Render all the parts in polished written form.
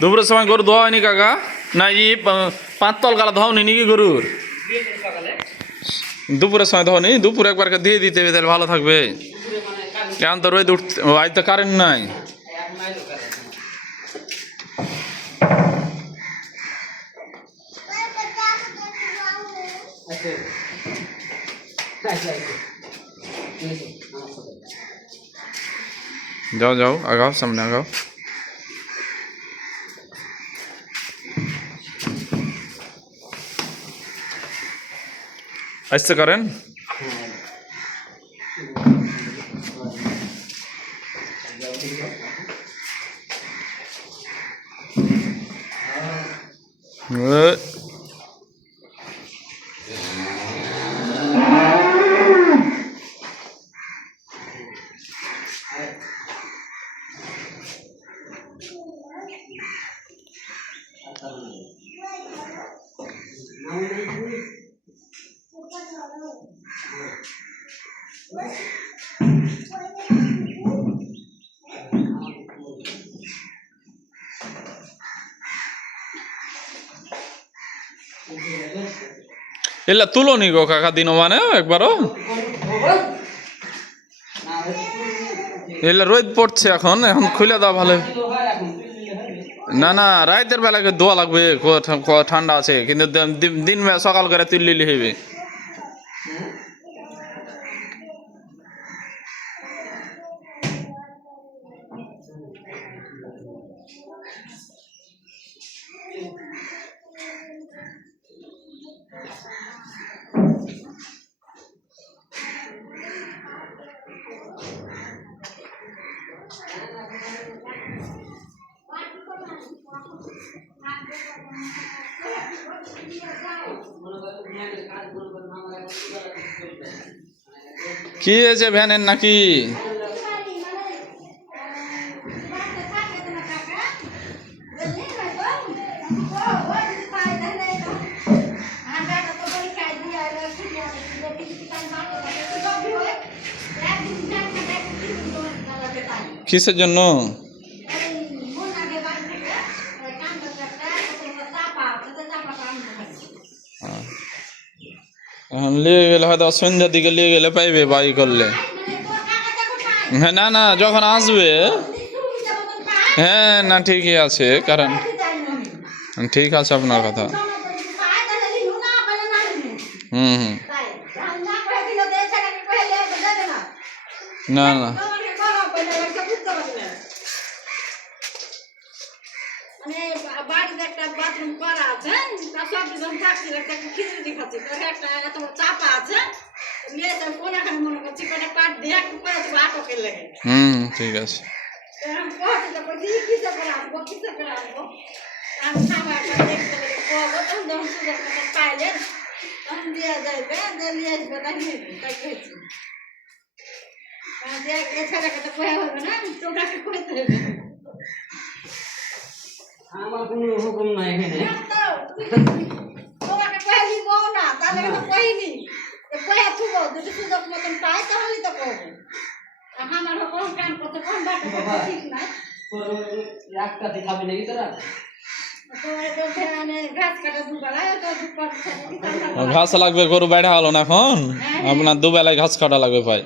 দুপুরের সময় গরু ধোয়া হয়নি কাকা? না এই পাঁচতল গালা ধোয়ানি নাকি গরুর? দুপুরের সময় ধোনি, দুপুরে একবার দিয়ে দিতে হবে তাহলে ভালো থাকবে। কেমন তো রোদ উঠতে, আজ তো কারেন্ট নাই। যাও যাও, আগাও, সামনে আগাও। আসতে করেন এলা তুলো নি গো কাকা দিন মানে একবারও? এলা রোদ পড়ছে এখন, এখন খুলে দাও ভালো। না না, রাতের বেলাকে ধোয়া লাগবে, ঠান্ডা আছে, কিন্তু দিন সকাল করে তুললি হইবে। কি হয়েছে ভ্যানের নাকি? কিসের জন্য? এখন নিয়ে গেলে হয়তো সন্ধ্যার দিকে নিয়ে গেলে পাইবে বাই করলে। হ্যাঁ না না, যখন আসবে। হ্যাঁ না, ঠিকই আছে, কারণ ঠিক আছে আপনার কথা। হুম হুম, না না বাড়িতে একটা বাথরুম করা আছে, তার সব জন থাকছে, একটা খিচুড়ি খাচ্ছি, তোর একটা এত চাপা আছে, নিয়ে যাই কোনাখানে মনে করছি কোনা কাঠ দিয়ে একটু করে দেবো আটকের লেগে। ঠিক আছে। কিসে করে আসবো, কিসে করে আসবো, আমি খাবার দেখতে তখন যখন সুযোগ পাইলেন তখন দিয়ে যাইবে, নিয়ে আসবে, তাই নিয়ে তাই খেয়েছি। এছাড়া কথা কয়ে হবে না, তোমরাকে কইতে হবে। আমার কোনো হুকুম নাই এখানে। তোমাকে কইলি বউ না, তাহলে তো কইনি। কয়ে থুব, যদি সুযোগ মতন পাই তাহলে তো করবো। আমার কোন কাম করতে কোন বাট ঠিক নাই। এক কাঠি খাবি নাকি তোরা? ঘাস লাগবে, গরু বেড়া হলো না এখন, আপনার দুবেলায় ঘাস কাটা লাগবে ভাই।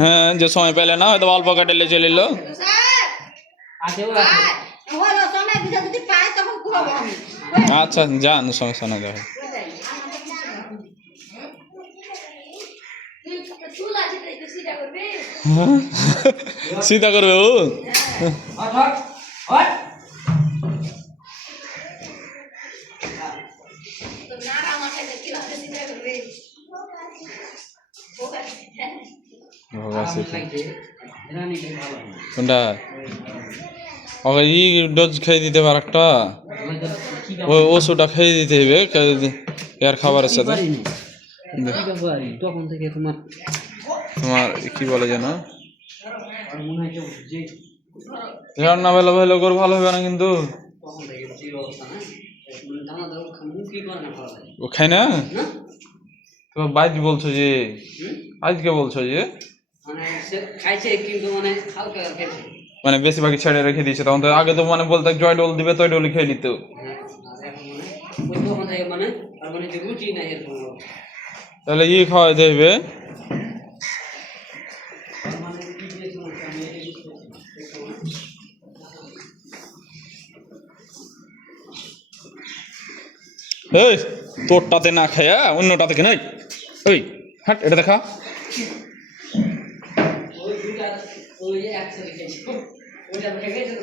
হ্যাঁ, যে সময় পেলে না হয়তো অল্প কাটেলে চলে এলো। আচ্ছা যান, সমস্যা না দেখো। চিন্তা করবে ও। কোনটা ই ডোজ খেয়ে দিতে পারে একটা, ওই ওষুধটা খেয়ে দিতে হবে এর খাবারের সাথে। তখন থেকে তোমার কি বলে যেন রান্না বেলা ভালো করে ভালো হবে না, কিন্তু ও খাই না। তোমার বাইজ বলছো যে আজকে বলছো যে মানে খাইছে কিন্তু মানে হালকা খেয়েছে। মানে বেশিরভাগই ছেড়ে রেখে দিয়েছে, তখন তো আগে তো মানে বলতে জয় ডোল দিবে তয় ডোল খেয়ে নিত। আর এখন ওই তখন থেকে আর যে রুচি নাই এরকম তাহলে ই খাওয়াই দেবে। কি দিয়েছিল আমি এই তোরটাতে না খায়া অন্যটাতে কেন ওই হাট এটা দেখা। ওই দুইটা ওই একসাথে খেয়েছি ওইটা খেয়েছে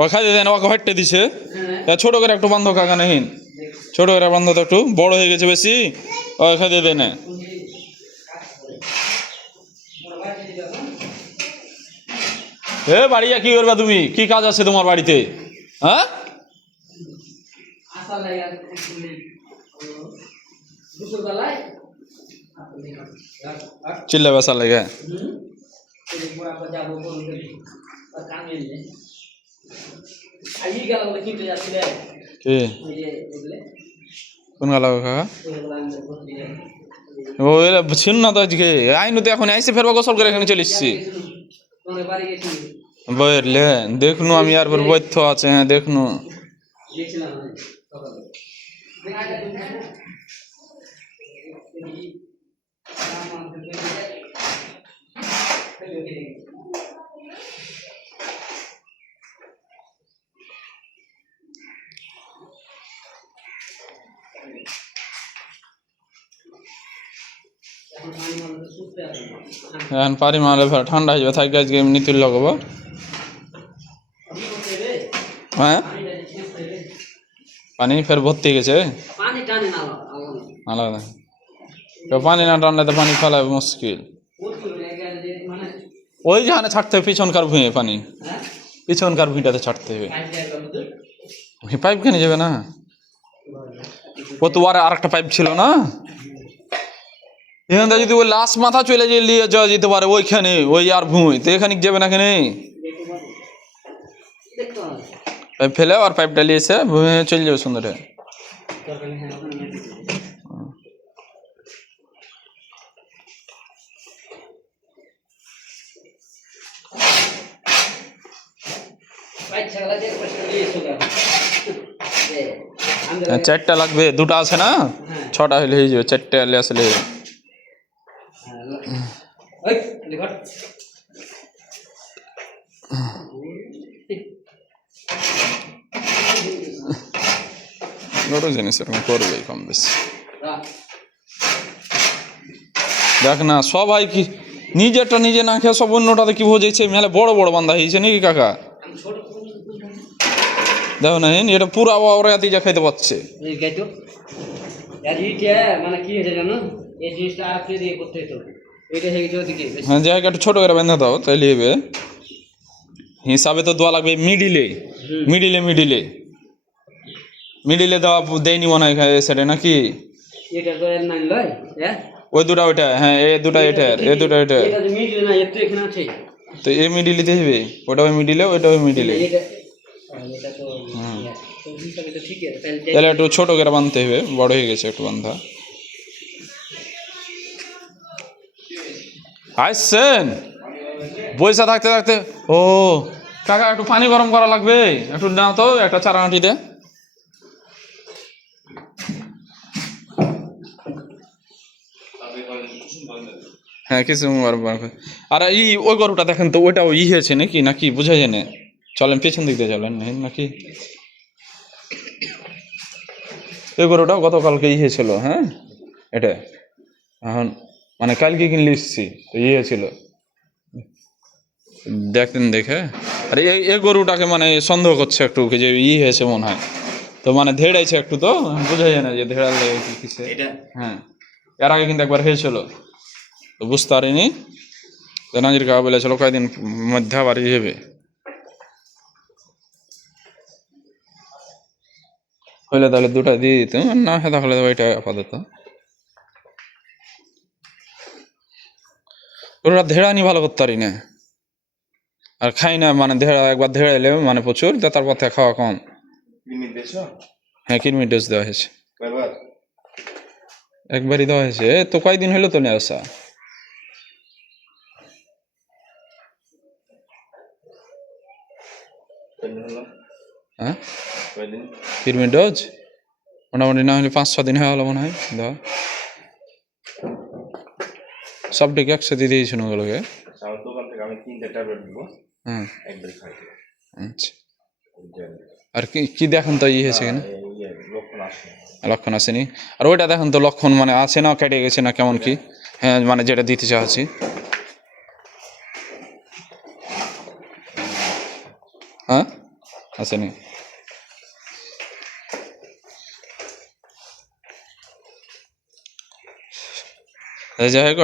ও খাই দেয় না, ওকে হাঁটতে দিছে। হ্যাঁ ছোট করে একটু বান্ধ কাকা নেই, ছোট করে বান্ধ তো একটু বড় হয়ে গেছে বেশি, ও খাই দিয়ে দেয় না। এ বাড়িয়া কি করবা তুমি, কি কাজ আছে তোমার বাড়িতে? হ্যাঁ আশা লাগে দুপুর বেলায় চিল্লা বেসা লাগে। যাবো কামে আজই গেল কিনতে যাচ্ছিলে কি ওই যে বুঝলে কোন গেল কাকা? ও এলা ছিল না তো আজকে, আইনু তো এখন আইসে ফেরবা গোসল করে এখানে চলে এসছি। তোমাদের বাড়ি গেছি বইলে দেখনু আমি আর বৈথ আছে, হ্যাঁ দেখনু। গেছিলাম সকালে এখন পারি মারলে ফের ঠান্ডা হয়ে যাবে, থাকি আজকে এমনি তুল লাগাবো। হ্যাঁ পানি ফের ভর্তি গেছে পানি টানে না আলাদা, পানি না টানলে তো পানি ফেলা মুশকিল। মানে ওই যেখানে ছাড়তে হবে পিছনকার ভুঁয়ে পানি, পিছনকার ভুঁইটাতে ছাড়তে হবে। পাইপ কেন যাবে না, ও তো আর একটা পাইপ ছিল না এখান থেকে, যদি ওই লাশ মাথা চলে যে নিয়ে যাওয়া যেতে পারে ওইখানে, ওই আর ভুঁই তো এখানে যাবে না, এখানে পাইপ ফেলে আর পাইপ ডালিয়ে এসে ভুঁয়ে চলে যাবে সুন্দর। চারটা লাগবে, দুটো আছে না, ছটা হলে হয়ে যাবে, চারটে হলে আসলে। বড় জিনিস এরকম করবে কম বেশি। দেখ না সবাই কি নিজেরটা নিজে না খেয়ে সব অন্যটাতে কি বোঝেছে, মেলে বড় বড় বান্ধা হয়েছে নাকি কাকা? দেখো না এটা পুরো ওরা যা খাইতে পারছে। মানে কি হয়েছে জানো, এই জিনিসটা আপনি দিয়ে করতে হতো, এটা হয়ে গেছে ওদিকে। হ্যাঁ জায়গা একটু ছোট করে বেঁধে দাও তাইলে হবে। হিসাবে তো দেওয়া লাগবে মিডিলে, মিডিলে মিডিলে মিডিলে দেওয়া দেয়নি মনে হয় সেটা নাকি? এটা তো এর নাই লয়, হ্যাঁ ওই দুটা ওইটা, হ্যাঁ এ দুটা এটার, এ দুটা এটা, এটা যে মিডল না এত এখানে আছে, তো এ মিডিলিতে হবে, ওটা ওই মিডিলে ওইটা ওই মিডিলে। এটা এটা তো তো হিসাবে তো ঠিক আছে, তাহলে একটু ছোট করে বাঁধতে হবে, বড় হয়ে গেছে একটু বাঁধা। আসছেন বৈশা থাকতে থাকতে, ও কাকা একটু পানি গরম করা লাগবে, একটু নাও তো একটা চারানাটি দে। হ্যাঁ কিছু আর ওই গরুটা দেখেন তো, ওইটাও হয়েছে নাকি নাকি বোঝা যায় না। চলেন পেছন দিক দিয়ে চলেন নাকি, এই গরুটাও গতকালকে হয়েছিল। হ্যাঁ এটা এখন মানে কালকে কিনলে এসছি তো ছিল দেখতেন দেখে। আর এই গরুটাকে মানে সন্দেহ করছে একটু যে হয়েছে মনে হয়, তো মানে ধেড়াইছে একটু, তো বোঝা যায় না যে ধেড়ালে কিসে। হ্যাঁ এর আগে কিন্তু একবার হয়েছিল তো বুঝতে পারিনি, তো নাজির কাকা বলেছিল কয়েকদিন মধ্যে আবার হবে। হইলে তাহলে দুটা দিয়ে দিত, না হয় তাহলে ওইটা আপাতত। ওরা ধেড়ানি ভালো করতে পারি না, আর খাই না মানে ধেড়া, একবার ধেড়াইলে মানে প্রচুর, তারপর থেকে খাওয়া কম। হ্যাঁ কিরমির ডোজ দেওয়া হয়েছে, একবারই দেওয়া হয়েছে, তো কয়েকদিন হলো তো নিয়ে আসা। হ্যাঁ কৃমির ডোজ মোটামুটি না হলে 5-6 দিন হয়ে গেলো মনে হয় দেওয়া সবটিকে একসাথে দিয়েছিল ওগুলোকে হ্যাঁ আচ্ছা আর কি কি দেখুন তো হয়েছে কিনা লক্ষণ আসেনি আর ওইটা দেখুন তো লক্ষণ মানে আছে না কেটে গেছে না কেমন কি হ্যাঁ মানে যেটা দিতে চাচ্ছি হ্যাঁ আসেনি যাই হোক